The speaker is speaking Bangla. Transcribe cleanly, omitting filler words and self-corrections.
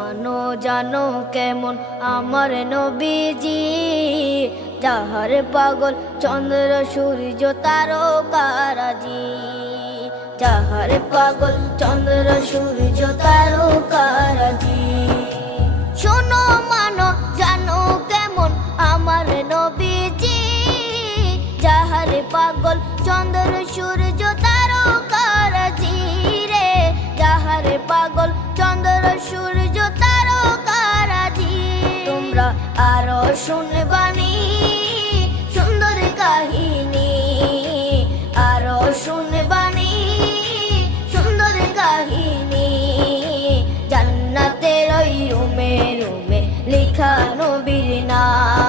মানো জানো কেমন আমার নবীজি, যাহার পাগল চন্দ্র সূর্য তারকারাজি, যাহার পাগল চন্দ্র সূর্য তারকারাজি। শোনো মানো জানো কেমন আমার নবীজি, যাহার পাগল চন্দ্র সূর্য তারকারাজি রে, যাহার পাগল চন্দ্র সূর্য তারকারাজি। তোমরা আরো শুনবানি সুন্দর কাহিনী, আরো শুনবানি সুন্দর কাহিনী, জান্নাতের ওই রুমে রুমে লিখা নবীর নাম।